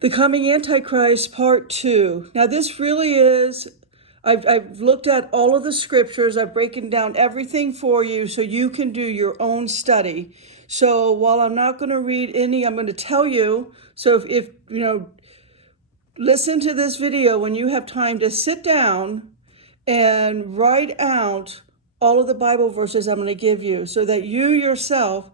The Coming Antichrist, Part 2. Now, this really is, I've looked at all of the scriptures. I've broken down everything for you so you can do your own study. So while I'm not going to read any, I'm going to tell you. So if listen to this video when you have time to sit down and write out all of the Bible verses I'm going to give you so that you yourself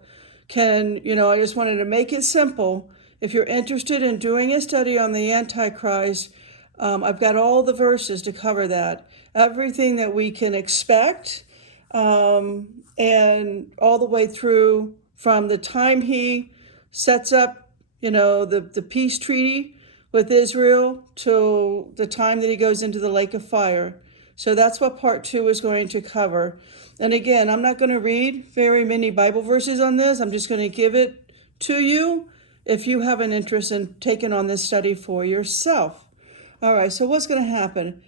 can, I just wanted to make it simple. If you're interested in doing a study on the Antichrist, I've got all the verses to cover that. Everything that we can expect, and all the way through from the time he sets up, the peace treaty with Israel till the time that he goes into the lake of fire. So that's what part 2 is going to cover. And again, I'm not going to read very many Bible verses on this. I'm just going to give it to you if you have an interest in taking on this study for yourself. All right, so what's going to happen?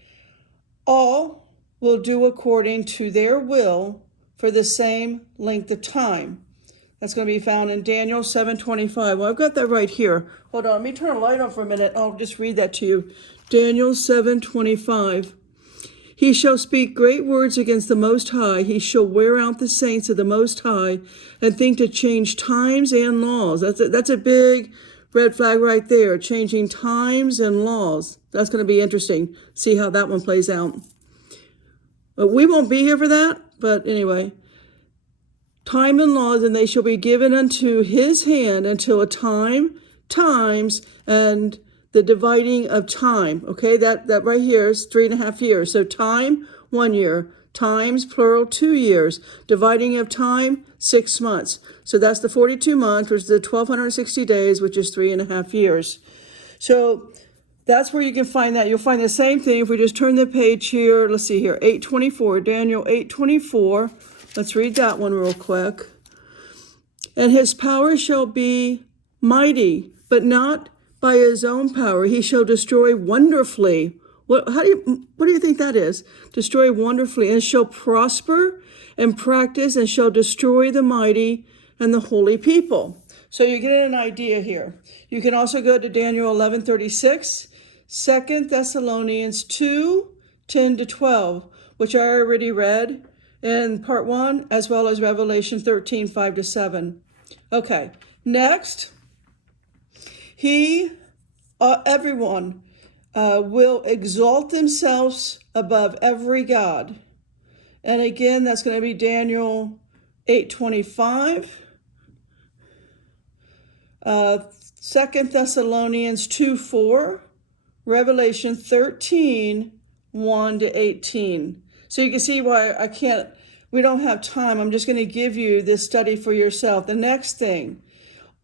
All will do according to their will for the same length of time. That's going to be found in Daniel 7:25. Well, I've got that right here. Hold on, let me turn a light on for a minute. I'll just read that to you. Daniel 7:25. He shall speak great words against the Most High. He shall wear out the saints of the Most High and think to change times and laws. That's a big red flag right there, changing times and laws. That's going to be interesting. See how that one plays out. But we won't be here for that. But anyway, time and laws, and they shall be given unto his hand until a times, and the dividing of time. Okay, that right here is 3.5 years. So time, 1 year. Times, plural, 2 years. Dividing of time, 6 months. So that's the 42 months, which is the 1,260 days, which is 3.5 years. So that's where you can find that. You'll find the same thing if we just turn the page here. Let's see here, 8:24, Daniel 8:24. Let's read that one real quick. And his power shall be mighty, but not by his own power. He shall destroy wonderfully. What do you think that is? Destroy wonderfully, and shall prosper and practice, and shall destroy the mighty and the holy people. So you get an idea here. You can also go to Daniel 11:36, 2 Thessalonians 2:10-12, which I already read in part 1, as well as Revelation 13:5-7. Okay, next, everyone will exalt themselves above every god. And again, that's going to be Daniel 8:25, 2 Thessalonians 2:4, Revelation 13:1-18. So you can see why we don't have time. I'm just going to give you this study for yourself. The next thing,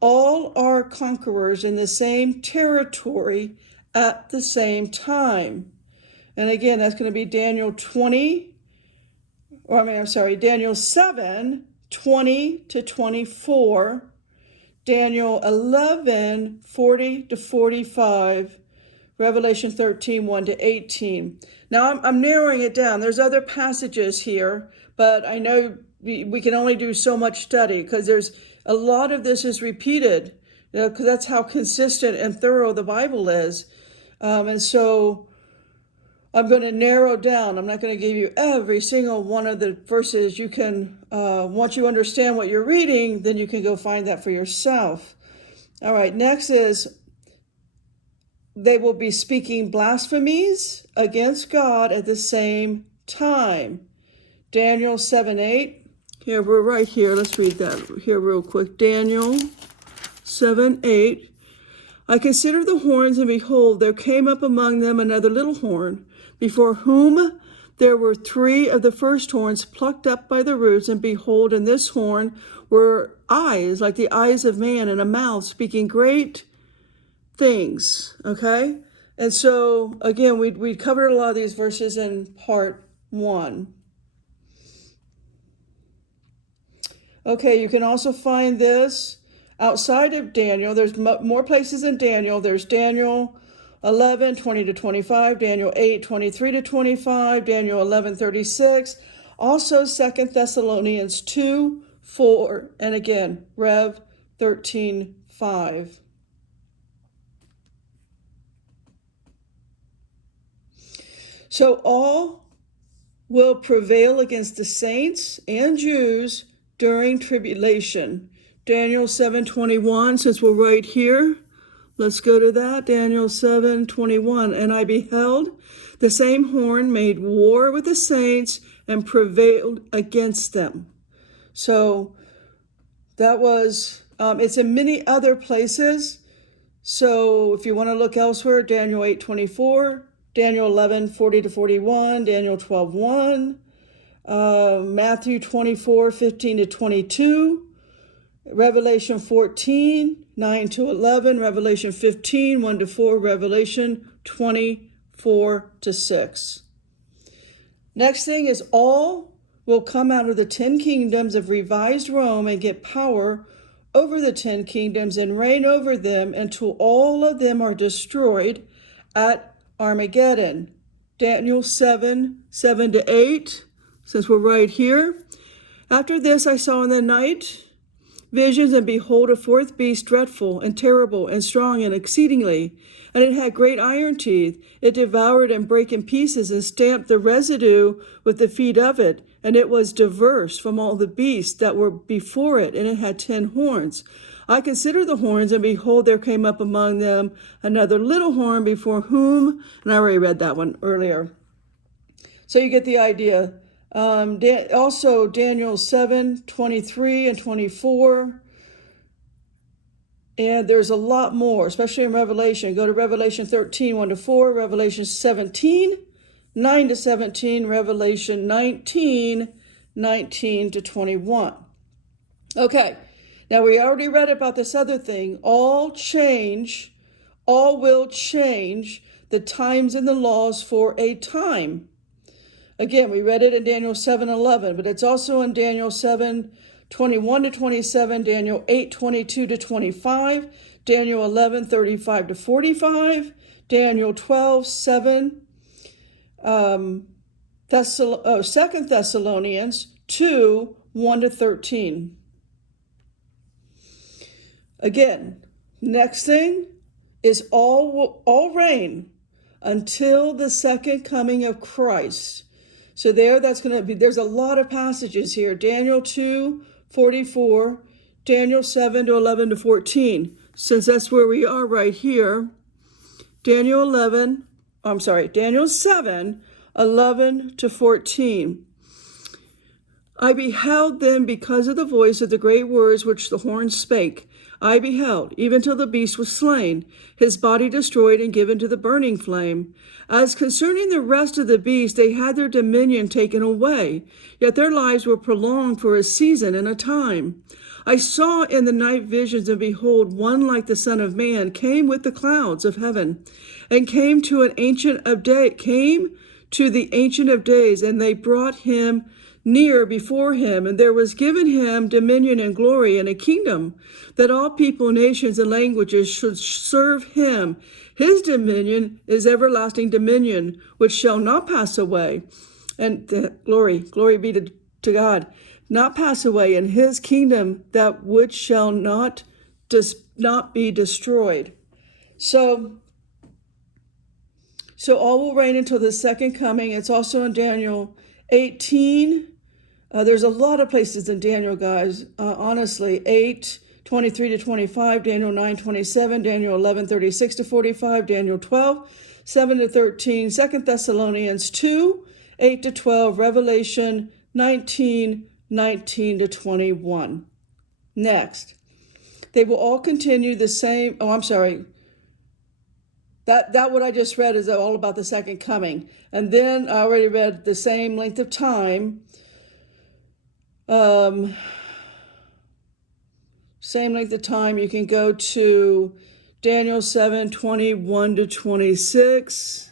all are conquerors in the same territory at the same time. And again, that's going to be Daniel 7:20-24, Daniel 11:40-45, Revelation 13:1-18. Now I'm narrowing it down. There's other passages here, but I know we can only do so much study because there's a lot of this is repeated, because that's how consistent and thorough the Bible is. And so I'm going to narrow down. I'm not going to give you every single one of the verses. You can, once you understand what you're reading, then you can go find that for yourself. All right, next is they will be speaking blasphemies against God at the same time. Daniel 7:8. Here, we're right here. Let's read that here real quick. Daniel 7:8. I considered the horns, and behold, there came up among them another little horn, before whom there were 3 of the first horns plucked up by the roots. And behold, in this horn were eyes like the eyes of man, and a mouth speaking great things. Okay? And so, again, we covered a lot of these verses in part 1. Okay, you can also find this outside of Daniel. There's more places in Daniel. There's Daniel 11:20-25, Daniel 8:23-25, Daniel 11:36, also 2 Thessalonians 2:4, and again, Rev 13:5. So all will prevail against the saints and Jews during tribulation. Daniel 7:21, since we're right here, let's go to that. Daniel 7:21. And I beheld the same horn made war with the saints and prevailed against them. So that was, it's in many other places. So if you want to look elsewhere, Daniel 8:24, Daniel 11:40-41, Daniel 12:1, Matthew 24:15-22, Revelation 14:9-11, Revelation 15:1-4, Revelation 24:6. Next thing is all will come out of the 10 kingdoms of revised Rome and get power over the 10 kingdoms and reign over them until all of them are destroyed at Armageddon. Daniel 7:7-8, since we're right here. After this I saw in the night visions, and behold, a fourth beast, dreadful and terrible and strong and exceedingly, and it had great iron teeth. It devoured and brake in pieces and stamped the residue with the feet of it, and it was diverse from all the beasts that were before it, and it had 10 horns. I considered the horns, and behold, there came up among them another little horn before whom, and I already read that one earlier. So you get the idea. Also Daniel 7:23-24. And there's a lot more, especially in Revelation. Go to Revelation 13:1-4, Revelation 17:9-17, Revelation 19:19-21. Okay, now we already read about this other thing. All will change the times and the laws for a time. Again, we read it in Daniel 7:11, but it's also in Daniel 7:21-27, Daniel 8:22-25, Daniel 11:35-45, Daniel 12:7, 2 Thessalonians 2:1-13. Again, next thing is all reign until the second coming of Christ. So that's going to be, there's a lot of passages here. Daniel 2:44, Daniel 7:11-14. Since that's where we are right here, Daniel 7:11-14. I beheld them because of the voice of the great words which the horn spake. I beheld, even till the beast was slain, his body destroyed and given to the burning flame. As concerning the rest of the beasts, they had their dominion taken away, yet their lives were prolonged for a season and a time. I saw in the night visions, and behold, one like the Son of Man came with the clouds of heaven, and came to the Ancient of Days, and they brought him near before him, and there was given him dominion and glory and a kingdom, that all people, nations, and languages should serve him. His dominion is everlasting dominion, which shall not pass away. And glory be to God, not pass away, in his kingdom that which shall not be destroyed. So all will reign until the second coming. It's also in Daniel 18. There's a lot of places in Daniel, guys. Honestly, 8:23-25, Daniel 9:27, Daniel 11:36-45, Daniel 12:7-13, 2 Thessalonians 2:8-12, Revelation 19:19-21. Next, they will all continue the same. Oh, I'm sorry. That what I just read is all about the second coming. And then I already read the same length of time. Same length of time. You can go to Daniel 7:21-26.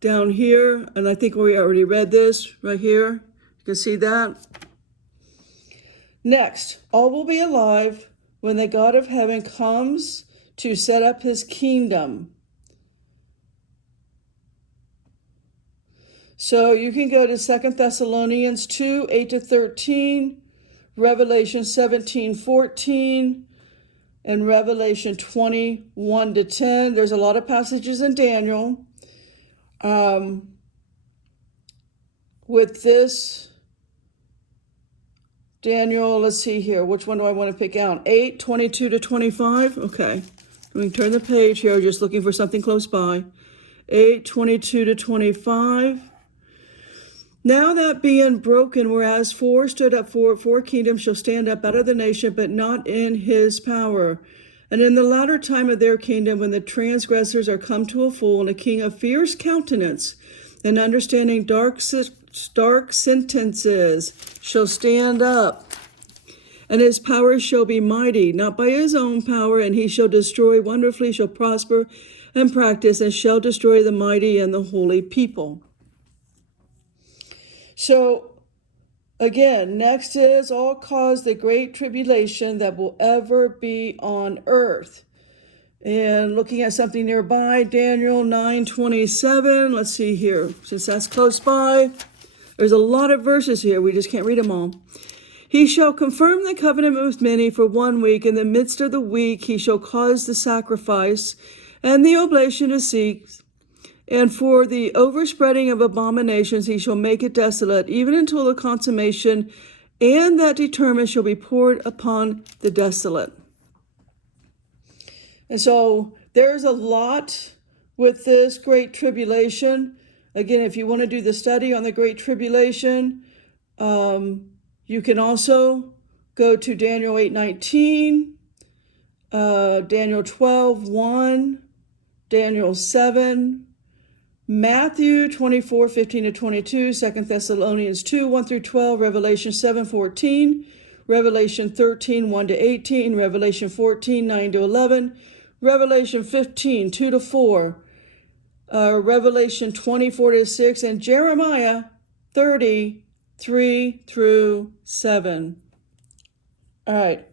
Down here, and I think we already read this right here. You can see that. Next, all will be alive when the God of heaven comes to set up his kingdom. So you can go to 2 Thessalonians 2:8-13, Revelation 17:14, and Revelation 21-10. There's a lot of passages in Daniel. With this, Daniel, let's see here. Which one do I want to pick out? 8:22-25. Okay. We can turn the page here. Just looking for something close by. 8:22-25. Now that being broken, whereas four stood up, four kingdoms shall stand up out of the nation, but not in his power. And in the latter time of their kingdom, when the transgressors are come to a full, and a king of fierce countenance, and understanding dark sentences, shall stand up. And his power shall be mighty, not by his own power, and he shall destroy wonderfully, shall prosper and practice, and shall destroy the mighty and the holy people. So, again, next is all cause the great tribulation that will ever be on earth. And looking at something nearby, Daniel 9:27. Let's see here, since that's close by. There's a lot of verses here. We just can't read them all. He shall confirm the covenant with many for 1 week. In the midst of the week, he shall cause the sacrifice and the oblation to cease. And for the overspreading of abominations, he shall make it desolate, even until the consummation, and that determined shall be poured upon the desolate. And so there's a lot with this great tribulation. Again, if you want to do the study on the great tribulation, you can also go to Daniel 8:19, Daniel 12:1, Daniel 7, Matthew 24:15-22, 2 Thessalonians 2:1-12, Revelation 7:14, Revelation 13:1-18, Revelation 14:9-11, Revelation 15:2-4, Revelation 24-6, and Jeremiah 30:3-7. All right.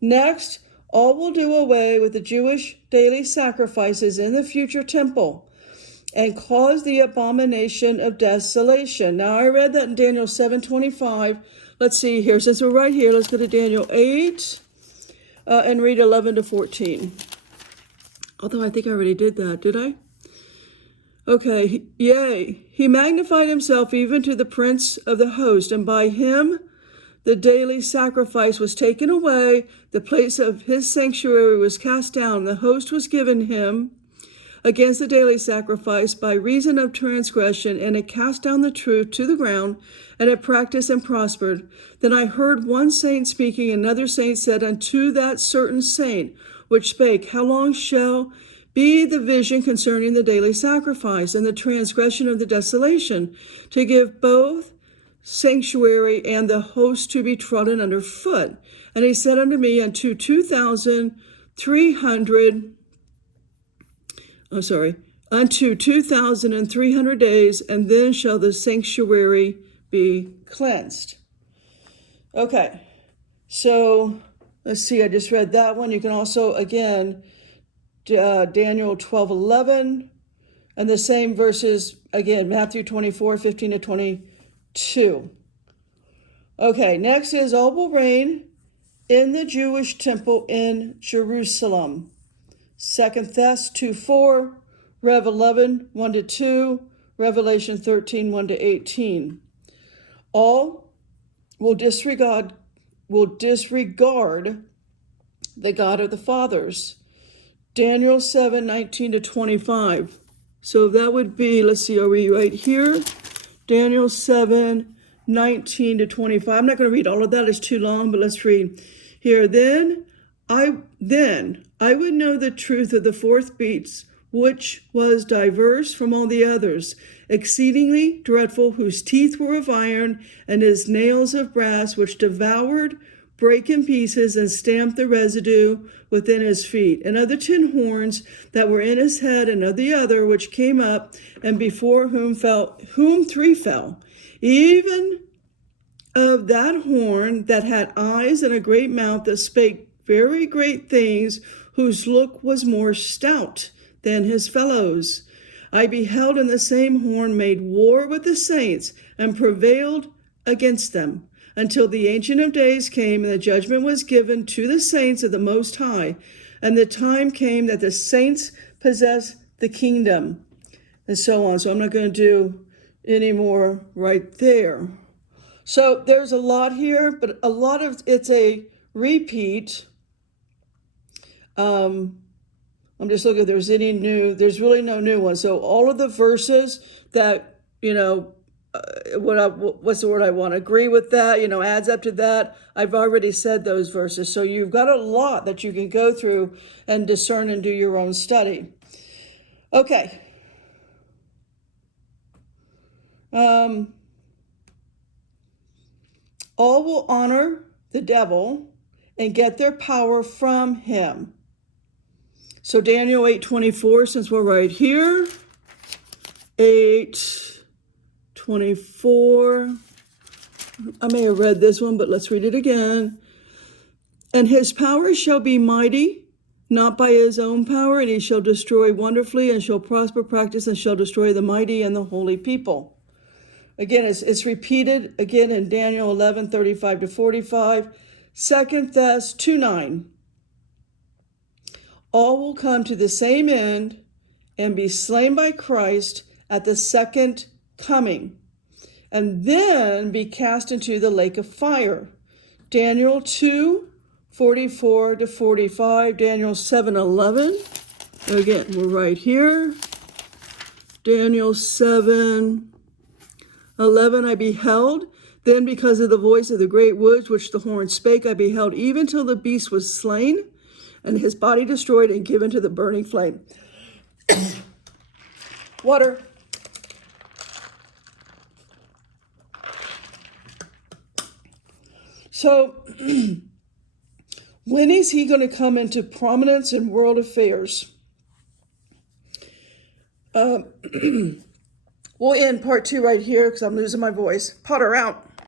Next, all will do away with the Jewish daily sacrifices in the future temple and cause the abomination of desolation. Now, I read that in Daniel 7:25. Let's see here. Since we're right here, let's go to Daniel 8 and read 11-14. Although I think I already did that. Did I? Okay. Yea, he magnified himself even to the prince of the host, and by him the daily sacrifice was taken away. The place of his sanctuary was cast down. The host was given him against the daily sacrifice by reason of transgression, and it cast down the truth to the ground, and it practiced and prospered. Then I heard one saint speaking, another saint said unto that certain saint which spake, how long shall be the vision concerning the daily sacrifice and the transgression of the desolation, to give both sanctuary and the host to be trodden under foot? And he said unto me, unto 2,300 days, and then shall the sanctuary be cleansed. Okay, so let's see, I just read that one. You can also, again, Daniel 12:11, and the same verses, again, Matthew 24:15-22. Okay, next is all will reign in the Jewish temple in Jerusalem. 2 Thess 2:4, Rev 11:1-2, Revelation 13:1-18. All will disregard the God of the fathers. Daniel 7:19-25. So that would be, let's see, are we right here? Daniel 7:19-25. I'm not going to read all of that, it's too long, but let's read here. Then I would know the truth of the fourth beast, which was diverse from all the others, exceedingly dreadful, whose teeth were of iron, and his nails of brass, which devoured, brake in pieces, and stamped the residue within his feet, and of the 10 horns that were in his head, and of the other which came up, and before whom 3 fell, even of that horn that had eyes and a great mouth, that spake very great things, whose look was more stout than his fellows. I beheld, and the same horn made war with the saints, and prevailed against them, until the Ancient of Days came, and the judgment was given to the saints of the Most High. And the time came that the saints possessed the kingdom. and so on. So I'm not going to do any more right there. So there's a lot here, but a lot of it's a repeat. I'm just looking if there's any new. There's really no new ones. So all of the verses that, what's the word I want? Agree with that, adds up to that. I've already said those verses. So you've got a lot that you can go through and discern and do your own study. Okay. All will honor the devil and get their power from him. So Daniel 8:24, since we're right here, 8:24. I may have read this one, but let's read it again. And his power shall be mighty, not by his own power, and he shall destroy wonderfully, and shall prosper practice, and shall destroy the mighty and the holy people. Again, it's repeated again in Daniel 11:35-45, 2 Thess 2:9. All will come to the same end and be slain by Christ at the second coming, and then be cast into the lake of fire. Daniel 2:44-45, Daniel 7:11. Again, we're right here. Daniel 7:11, I beheld, then because of the voice of the great woods which the horn spake, I beheld even till the beast was slain, and his body destroyed and given to the burning flame. Water. So, when is he going to come into prominence in world affairs? We'll end part 2 right here because I'm losing my voice. Potter out.